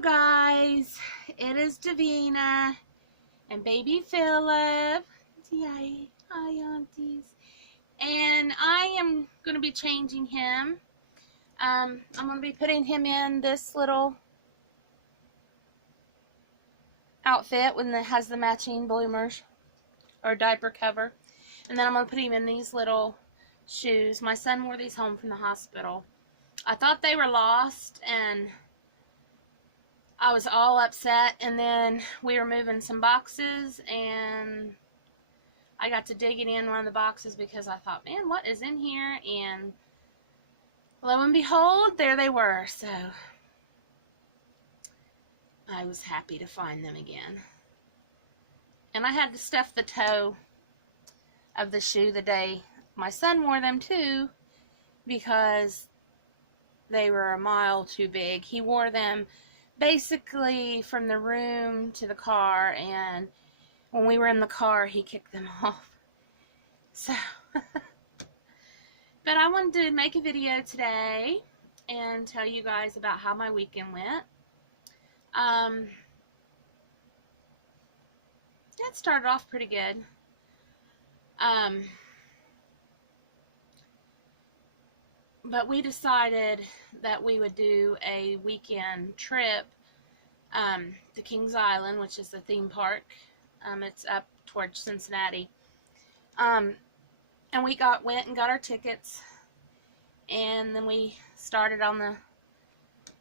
Hello guys, it is Davina and baby Philip. Say hi. Hi aunties. And I am going to be changing him. I'm going to be putting him in this little outfit when it has the matching bloomers or diaper cover. And then I'm going to put him in these little shoes. My son wore these home from the hospital. I thought they were lost and I was all upset, and then we were moving some boxes and I got to digging in one of the boxes because I thought, man, what is in here? And lo and behold, there they were. So I was happy to find them again. And I had to stuff the toe of the shoe the day my son wore them too, because they were a mile too big. He wore them basically from the room to the car, and when we were in the car he kicked them off. So but I wanted to make a video today and tell you guys about how my weekend went. It started off pretty good. But we decided that we would do a weekend trip to Kings Island, which is the theme park. It's up towards Cincinnati. And we went and got our tickets, and then we started on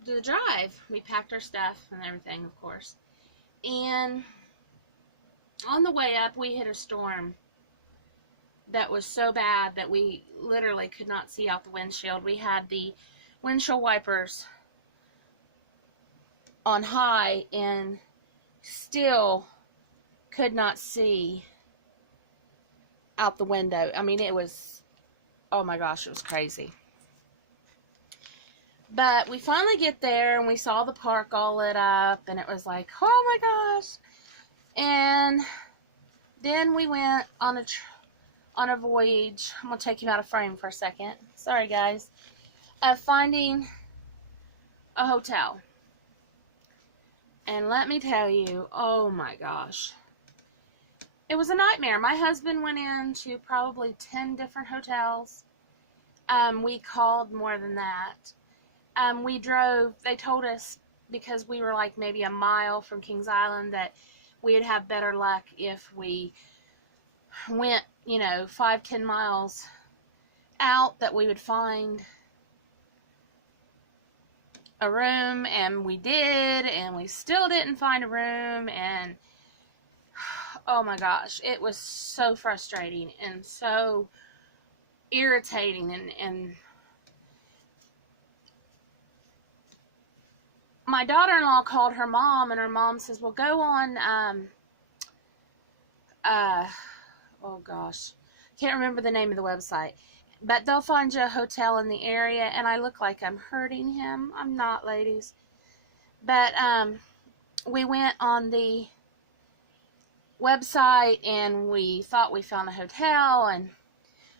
the drive. We packed our stuff and everything, of course. And on the way up, we hit a storm that was so bad that we literally could not see out the windshield. We had the windshield wipers on high and still could not see out the window. I mean, it was, oh my gosh, it was crazy. But we finally get there and we saw the park all lit up, and it was like, oh my gosh. And then we went on a voyage. I'm going to take him out of frame for a second. Sorry guys. Of finding a hotel. And let me tell you, oh my gosh. It was a nightmare. My husband went into probably 10 different hotels. We called more than that. We drove, they told us, because we were like maybe a mile from Kings Island, that we would have better luck if we went, 5-10 miles out, that we would find a room. And we did, and we still didn't find a room. And oh my gosh, it was so frustrating and so irritating. And my daughter-in-law called her mom, and her mom says, well, go on oh gosh, can't remember the name of the website, but they'll find you a hotel in the area. And I look like I'm hurting him. I'm not, ladies. But we went on the website and we thought we found a hotel, and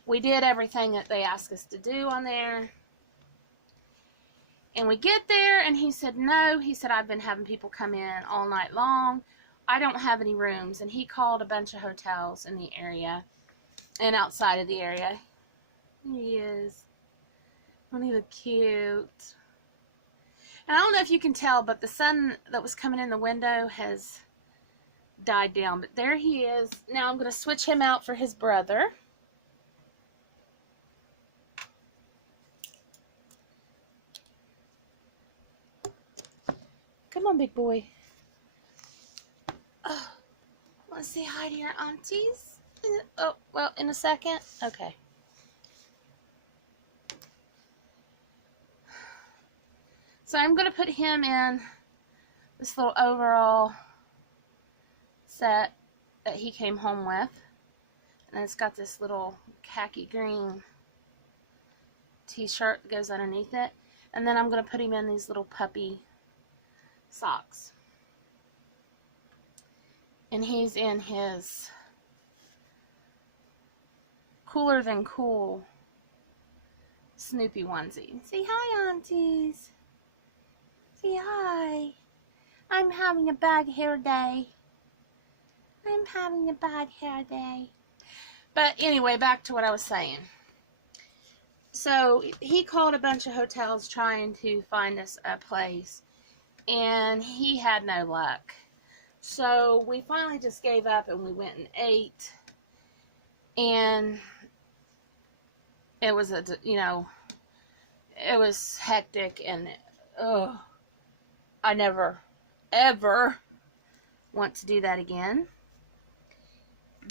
we did everything that they asked us to do on there. And we get there and he said no. He said, I've been having people come in all night long. I don't have any rooms. And he called a bunch of hotels in the area and outside of the area. He is. Don't he look cute? And I don't know if you can tell, but the sun that was coming in the window has died down. But there he is. Now I'm going to switch him out for his brother. Come on, big boy. Oh, want to say hi to your aunties? Oh, well, in a second. Okay. So I'm going to put him in this little overall set that he came home with. And it's got this little khaki green t-shirt that goes underneath it. And then I'm going to put him in these little puppy socks. And he's in his cooler than cool Snoopy onesie. Say hi, aunties. Say hi. I'm having a bad hair day. I'm having a bad hair day. But anyway, back to what I was saying. So he called a bunch of hotels trying to find us a place, and he had no luck. So we finally just gave up and we went and ate, and it was it was hectic, and I never ever want to do that again.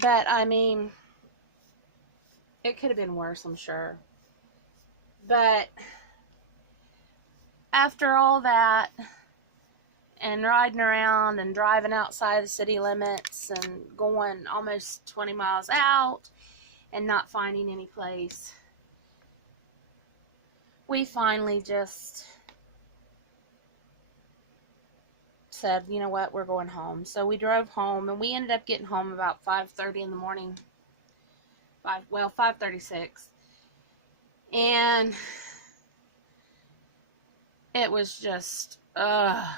But I mean, it could have been worse, I'm sure. But after all that, and riding around and driving outside the city limits and going almost 20 miles out and not finding any place, we finally just said, you know what, we're going home. So we drove home, and we ended up getting home about 5:30 in the morning. 5:36. And it was just, my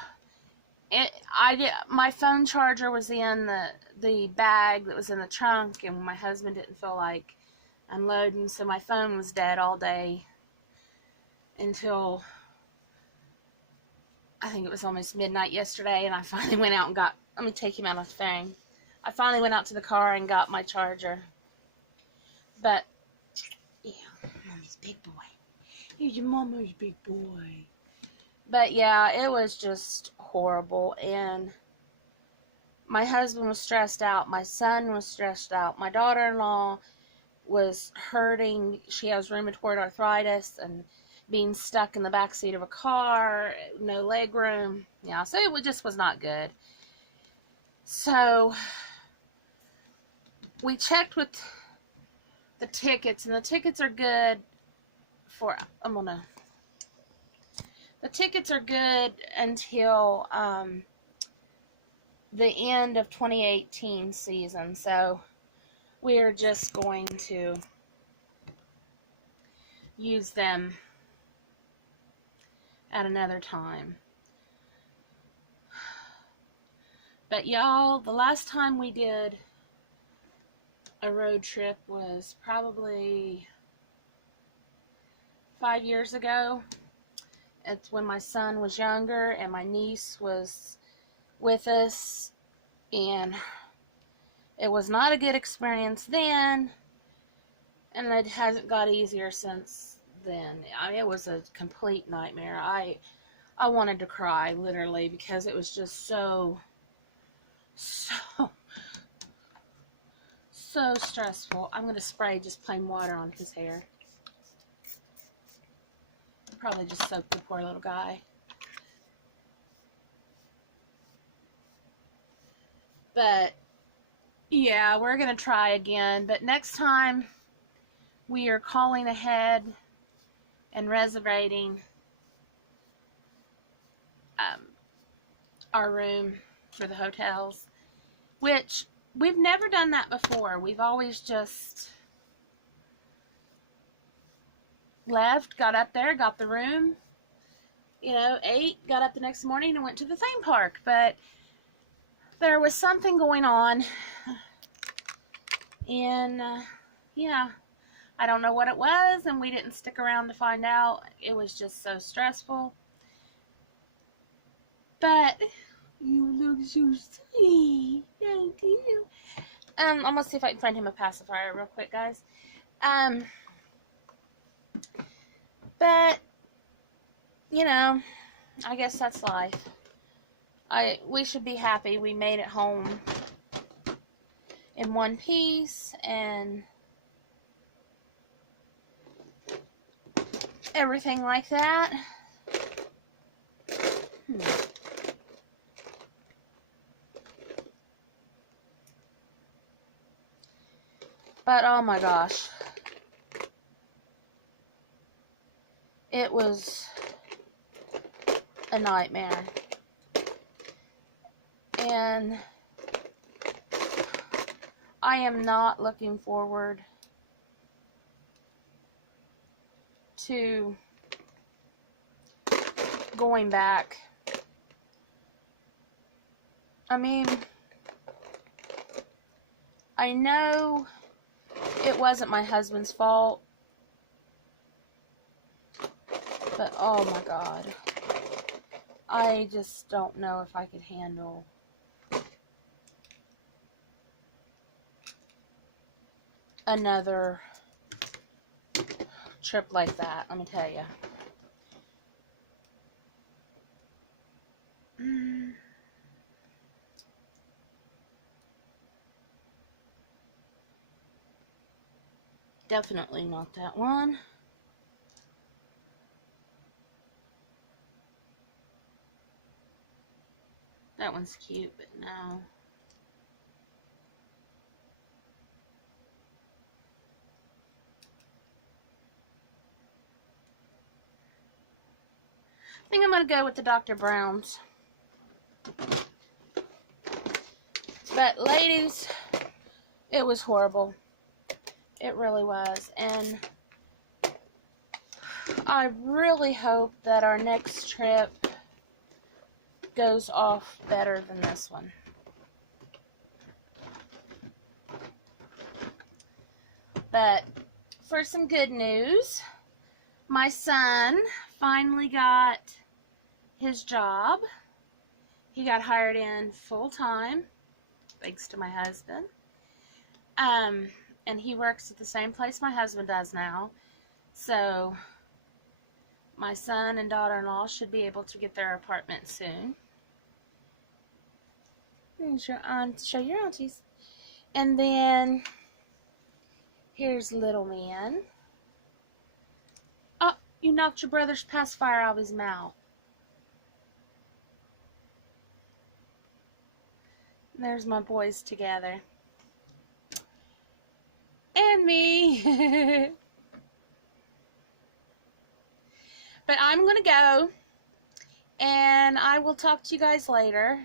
phone charger was in the bag that was in the trunk, and my husband didn't feel like unloading, so my phone was dead all day until I think it was almost midnight yesterday, and I finally went out and let me take him out of the phone. I finally went out to the car and got my charger. But yeah, Mommy's big boy. Here's your Mama's big boy. But yeah, it was just horrible, and my husband was stressed out. My son was stressed out. My daughter-in-law was hurting. She has rheumatoid arthritis and being stuck in the back seat of a car, no leg room. Yeah, so it just was not good. So we checked with the tickets, and the tickets are good for, the tickets are good until the end of 2018 season. So we're just going to use them at another time. But y'all, the last time we did a road trip was probably 5 years ago. It's when my son was younger and my niece was with us, and it was not a good experience then, and it hasn't got easier since then. I mean, it was a complete nightmare. I wanted to cry, literally, because it was just so stressful. I'm going to spray just plain water on his hair. Probably just soak the poor little guy. But yeah, we're going to try again. But next time we are calling ahead and reserving our room for the hotels, which we've never done that before. We've always just left, got up there, got the room, ate, got up the next morning and went to the theme park. But there was something going on, and yeah, I don't know what it was, and we didn't stick around to find out. It was just so stressful. But you look so sweet. Thank you. I'm gonna see if I can find him a pacifier real quick, guys. But I guess that's life. We should be happy we made it home in one piece and everything like that. But oh my gosh, it was a nightmare. And I am not looking forward to going back I mean, I know it wasn't my husband's fault, but oh my God. I just don't know if I could handle another trip like that, let me tell you. Definitely not that one. That one's cute, but no. I think I'm going to go with the Dr. Brown's. But ladies, it was horrible. It really was. And I really hope that our next trip goes off better than this one. But for some good news, my son finally got his job. He got hired in full time, thanks to my husband. And he works at the same place my husband does now. So my son and daughter-in-law should be able to get their apartment soon. Here's your aunt, show your aunties. And then here's little man. Oh, you knocked your brother's pacifier out of his mouth. And there's my boys together. And me. But I'm going to go. And I will talk to you guys later.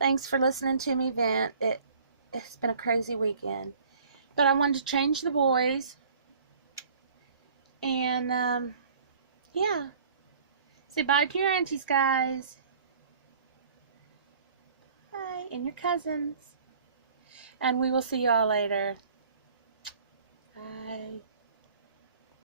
Thanks for listening to me vent. It's been a crazy weekend. But I wanted to change the boys. And, yeah. Say bye to your aunties, guys. Bye. And your cousins. And we will see you all later. Bye.